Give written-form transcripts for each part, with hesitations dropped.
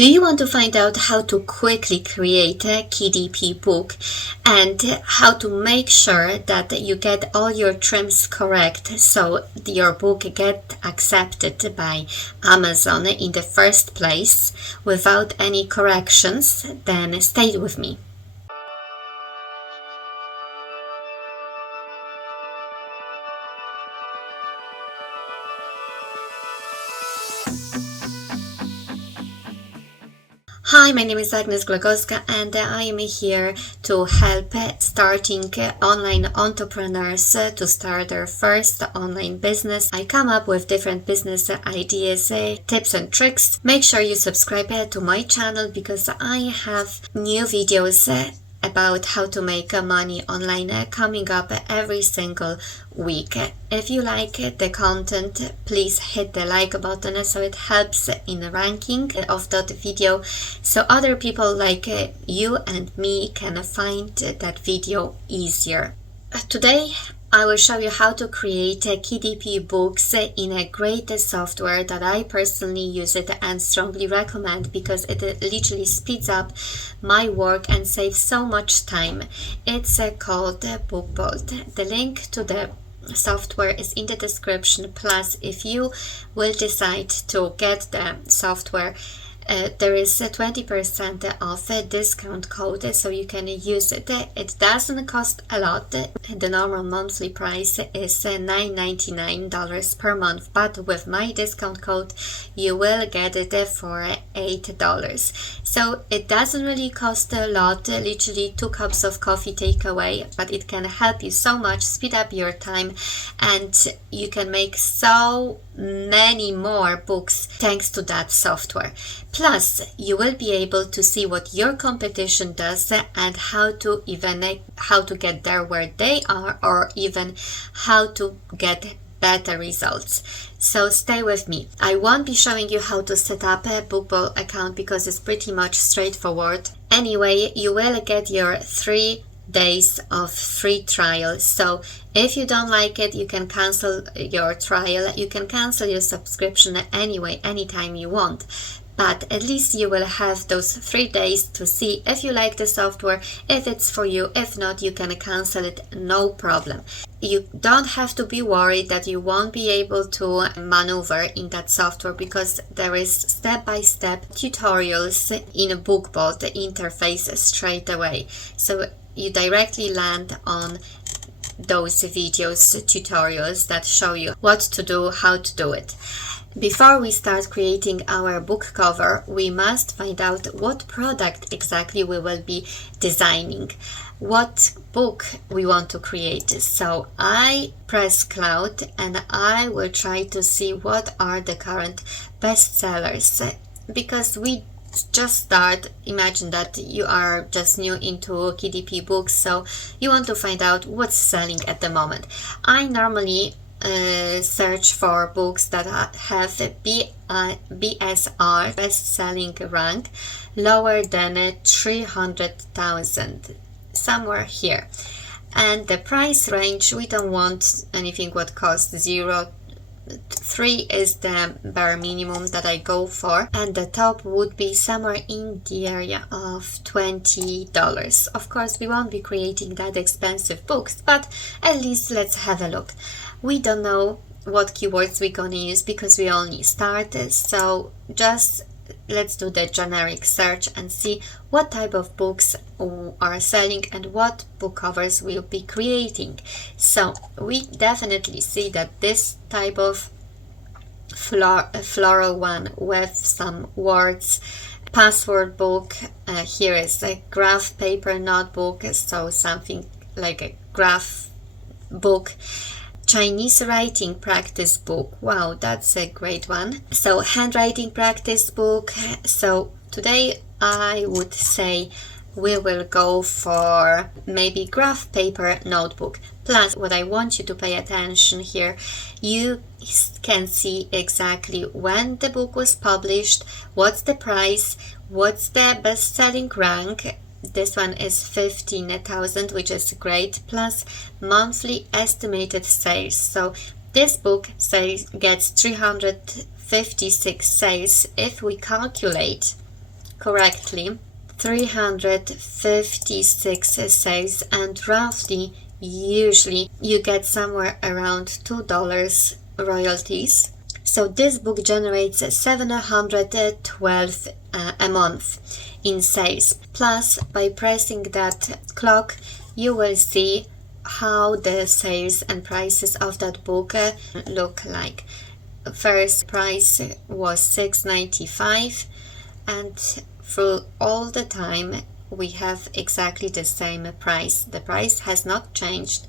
Do you want to find out how to quickly create a KDP book and how to make sure that you get all your trims correct so your book get accepted by Amazon in the first place without any corrections? Then stay with me. Hi, my name is Agnes and I am here to help starting online entrepreneurs to start their first online business. I come up with different business ideas, tips and tricks. Make sure you subscribe to my channel because I have new videos about how to make money online coming up every single week. If you like the content, please hit the like button so it helps in the ranking of that video so other people like you and me can find that video easier. Today I will show you how to create KDP books in a great software that I personally use it and strongly recommend because it literally speeds up my work and saves so much time. It's called Bookboard. The link to the software is in the description. Plus, if you will decide to get the software, there is a 20% off discount code, so you can use it. It doesn't cost a lot. The normal monthly price is $9.99 per month, but with my discount code you will get it for $8. So it doesn't really cost a lot, literally 2 cups of coffee takeaway, but it can help you so much, speed up your time, and you can make so many more books thanks to that software. Plus, you will be able to see what your competition does and how to get there where they are, or even how to get better results. So stay with me. I won't be showing you how to set up a Bookboard account because it's pretty much straightforward. Anyway, you will get your 3 days of free trial. So if you don't like it, you can cancel your trial. You can cancel your subscription anyway, anytime you want. But at least you will have those 3 days to see if you like the software, if it's for you. If not, you can cancel it, no problem. You don't have to be worried that you won't be able to maneuver in that software because there is step-by-step tutorials in a Bookboard interface straight away. So you directly land on those videos, tutorials that show you what to do, how to do it. Before we start creating our book cover, we must find out what product exactly we will be designing, what book we want to create. So I press Cloud and I will try to see what are the current bestsellers, because we just start. Imagine that you are just new into KDP books, so you want to find out what's selling at the moment. I normally search for books that have a BSR, best-selling rank, lower than 300,000, somewhere here. And the price range, we don't want anything what costs 0. 3 is the bare minimum that I go for, and the top would be somewhere in the area of $20. Of course, we won't be creating that expensive books, but at least let's have a look. We don't know what keywords we're gonna use because we only started, so just let's do the generic search and see what type of books are selling and what book covers we'll be creating. So we definitely see that this type of floral one with some words, password book, here is a graph paper notebook, so something like a graph book. Chinese writing practice book. Wow, that's a great one. So handwriting practice book. So today I would say we will go for maybe graph paper notebook. Plus, what I want you to pay attention here, you can see exactly when the book was published, what's the price, what's the best-selling rank. This one is 15,000, which is great, plus monthly estimated sales. So this book gets 356 sales. If we calculate correctly, 356 sales, and roughly, usually, you get somewhere around $2 royalties. So this book generates 712 a month in sales. Plus, by pressing that clock, you will see how the sales and prices of that book look like. First price was $6.95, and through all the time we have exactly the same price. The price has not changed.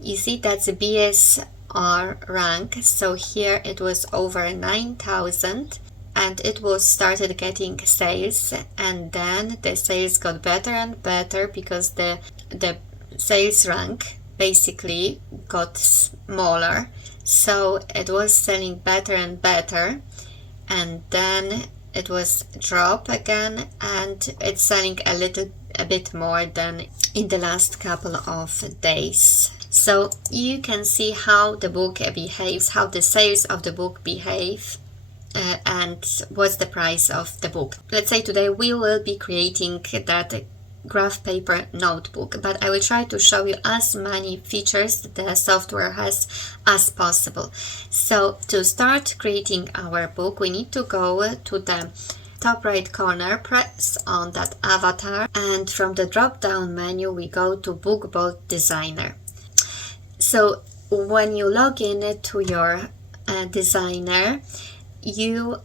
You see that's a BSR rank, so here it was over 9,000, and it was started getting sales, and then the sales got better and better because the sales rank basically got smaller, so it was selling better and better, and then it was drop again, and it's selling a bit more than in the last couple of days. So you can see how the book behaves, how the sales of the book behave, and what's the price of the book. Let's say today we will be creating that graph paper notebook, but I will try to show you as many features the software has as possible. So to start creating our book, we need to go to the top right corner, press on that avatar, and from the drop down menu we go to Bookboard Designer. So when you log in to your designer, you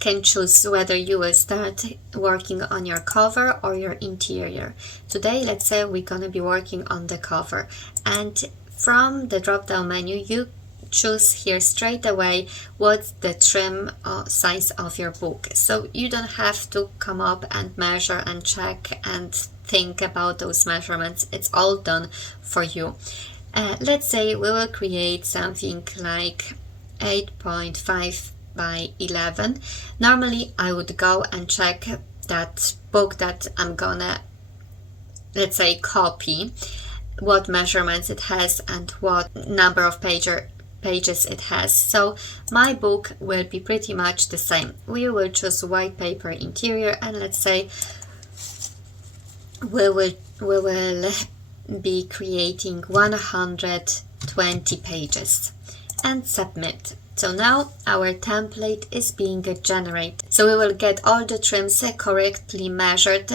can choose whether you will start working on your cover or your interior. Today, let's say we're gonna be working on the cover, and from the drop down menu you choose here straight away what's the trim size of your book. So you don't have to come up and measure and check and think about those measurements. It's all done for you. Let's say we will create something like 8.5 by 11. Normally I would go and check that book that I'm gonna, let's say, copy, what measurements it has and what number of pages it has. So my book will be pretty much the same. We will choose white paper interior, and let's say we will be creating 120 pages and submit. So now our template is being generated. So we will get all the trims correctly measured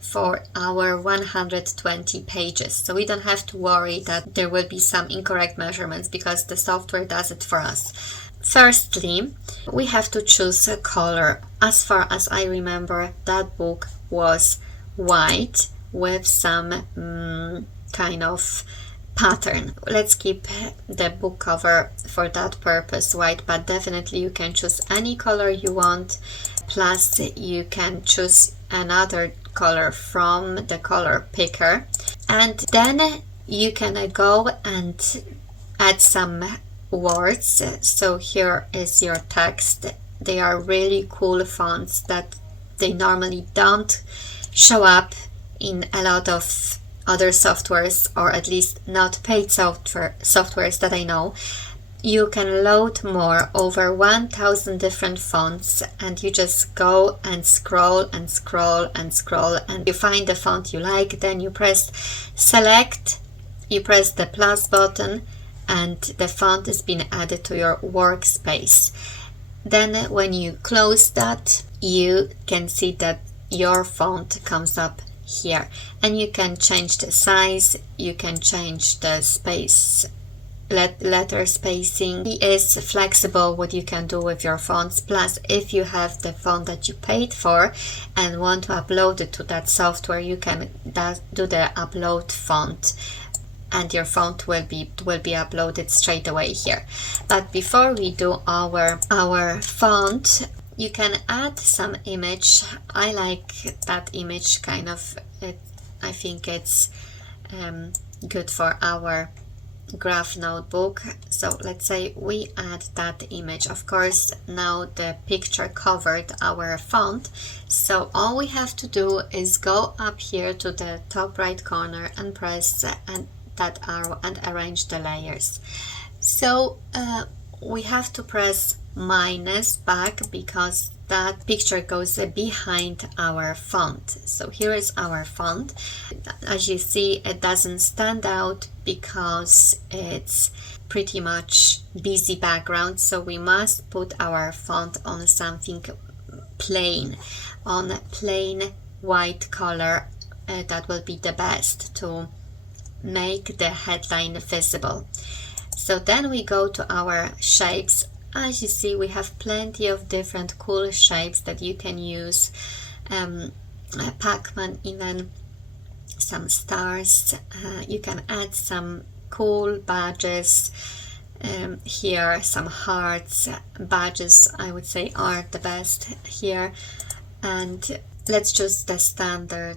for our 120 pages. So we don't have to worry that there will be some incorrect measurements because the software does it for us. Firstly, we have to choose a color. As far as I remember, that book was white with some kind of pattern. Let's keep the book cover for that purpose white, but definitely you can choose any color you want. Plus you can choose another color from the color picker, and then you can go and add some words. So here is your text. They are really cool fonts that they normally don't show up in a lot of other softwares, or at least not paid softwares that I know. You can load more, over 1,000 different fonts, and you just go and scroll and scroll and scroll, and you find the font you like. Then you press select, you press the plus button, and the font is being added to your workspace. Then when you close that, you can see that your font comes up here, and you can change the size, you can change the space, letter spacing. It is flexible what you can do with your fonts. Plus, if you have the font that you paid for and want to upload it to that software, you can do the upload font, and your font will be uploaded straight away here. But before we do our font, you can add some image. I like that image kind of. I think it's good for our graph notebook. So let's say we add that image. Of course, now the picture covered our font. So all we have to do is go up here to the top right corner and press that arrow and arrange the layers. So we have to press minus back because that picture goes behind our font. So here is our font. As you see, it doesn't stand out because it's pretty much busy background, so we must put our font on something plain, on plain white color. That will be the best to make the headline visible. So then we go to our shapes. As you see, we have plenty of different cool shapes that you can use. Pac-Man, even some stars. You can add some cool badges. Here some hearts. Badges, I would say, are the best here. And let's choose the standard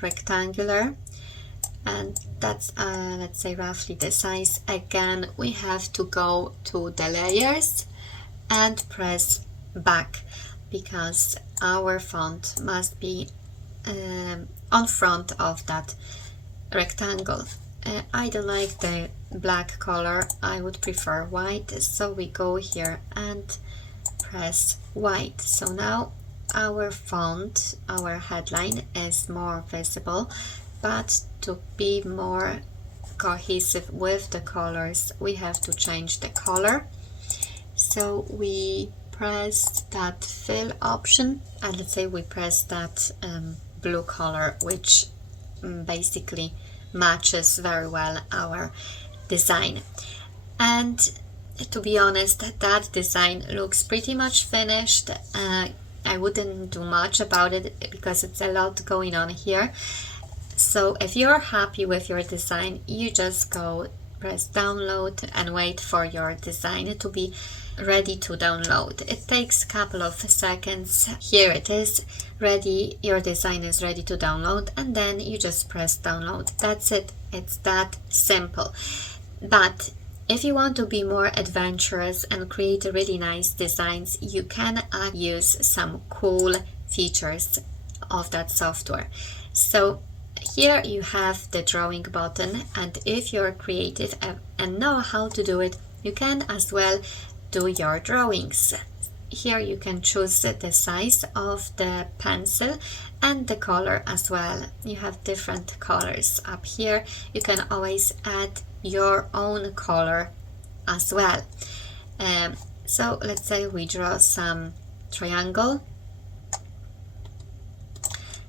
rectangular, and that's let's say roughly the size. Again, we have to go to the layers and press back because our font must be on front of that rectangle. I don't like the black color, I would prefer white, so we go here and press white. So now our font, our headline is more visible, but to be more cohesive with the colors, we have to change the color. So we press that fill option, and let's say we press that blue color, which basically matches very well our design. And to be honest, that design looks pretty much finished. I wouldn't do much about it because it's a lot going on here. So if you're happy with your design, you just go press download and wait for your design to be ready to download. It takes a couple of seconds. Here it is, ready. Your design is ready to download, and then you just press download. That's it. It's that simple. But if you want to be more adventurous and create really nice designs, you can use some cool features of that software. So here you have the drawing button, and if you're creative and know how to do it, you can as well do your drawings. Here you can choose the size of the pencil and the color as well. You have different colors up here. You can always add your own color as well. So let's say we draw some triangle.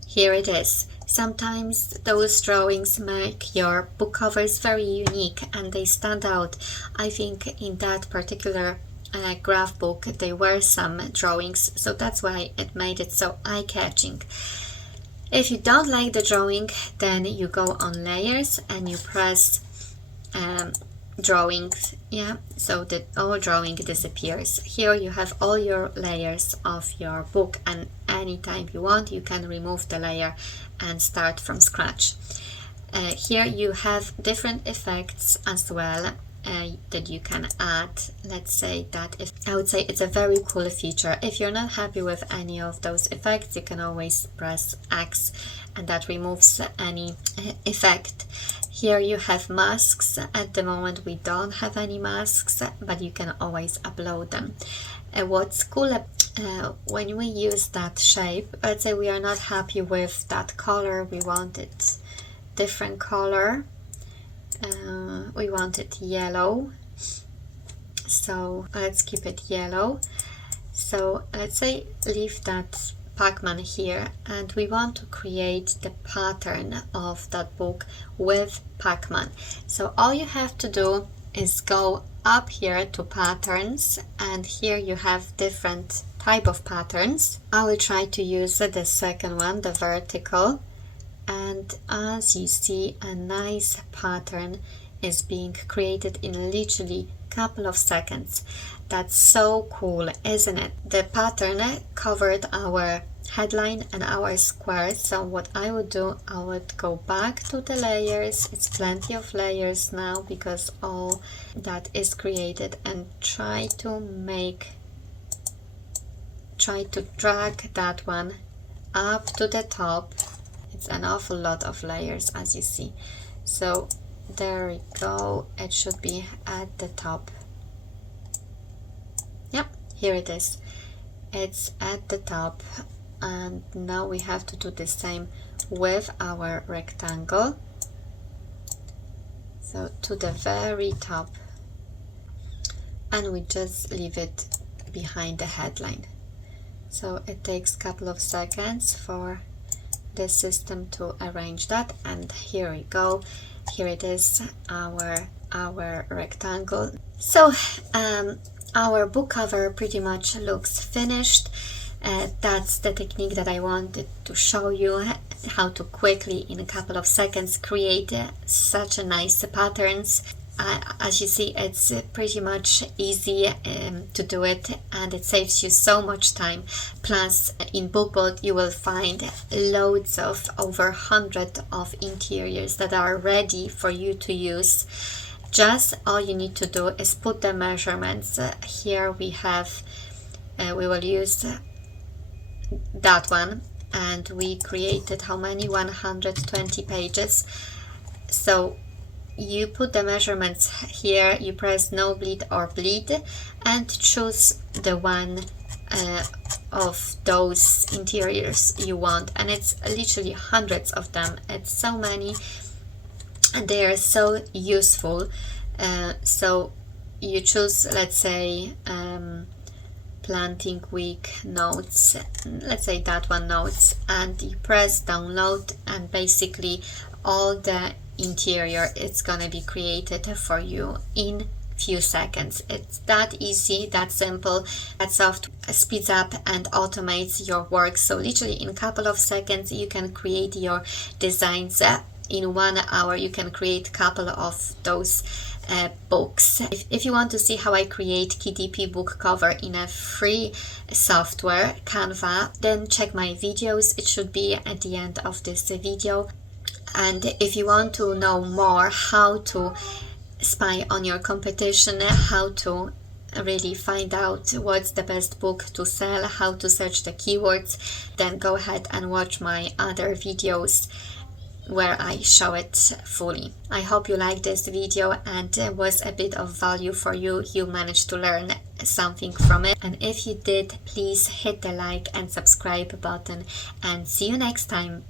Here it is. Sometimes those drawings make your book covers very unique and they stand out. I think in that particular graph book there were some drawings, so that's why it made it so eye-catching. If you don't like the drawing, then you go on layers and you press drawings, so that all drawing disappears. Here you have all your layers of your book, and anytime you want you can remove the layer and start from scratch. Here you have different effects as well that you can add. Let's say that I would say it's a very cool feature. If you're not happy with any of those effects, you can always press X and that removes any effect. Here you have masks. At the moment we don't have any masks, but you can always upload them. What's cool when we use that shape, let's say we are not happy with that color, we want it different color, we want it yellow, so let's keep it yellow. So let's say leave that Pac-Man here, and we want to create the pattern of that book with Pac-Man. So all you have to do is go up here to patterns, and here you have different type of patterns. I will try to use the second one, the vertical, and as you see, a nice pattern is being created in literally couple of seconds. That's so cool, isn't it? The pattern covered our headline and our square. So what I would do, I would go back to the layers. It's plenty of layers now because all that is created, and try to drag that one up to the top. It's an awful lot of layers, as you see. So there we go. It should be at the top. Yep, here it is. it's at the top, and now we have to do the same with our rectangle. So to the very top, and we just leave it behind the headline. So it takes a couple of seconds for the system to arrange that, and here we go. Here it is, our rectangle. So our book cover pretty much looks finished. That's the technique that I wanted to show you, how to quickly in a couple of seconds create such a nice patterns. As you see, it's pretty much easy to do it, and it saves you so much time. Plus in Bookboard you will find loads of, over 100 of interiors that are ready for you to use. Just all you need to do is put the measurements. Here we have, we will use that one, and we created how many? 120 pages. So you put the measurements here, you press no bleed or bleed, and choose the one of those interiors you want, and it's literally hundreds of them. It's so many, and they are so useful. So you choose, let's say, planting week notes, let's say that one, notes, and you press download, and basically all the interior, it's gonna be created for you in few seconds. It's that easy, that simple. That software speeds up and automates your work, so literally in a couple of seconds you can create your designs. In 1 hour you can create a couple of those books. If you want to see how I create KDP book cover in a free software, Canva, then check my videos. It should be at the end of this video. And if you want to know more how to spy on your competition, how to really find out what's the best book to sell, how to search the keywords, then go ahead and watch my other videos where I show it fully. I hope you liked this video and was a bit of value for you. You managed to learn something from it. And if you did, please hit the like and subscribe button, and see you next time.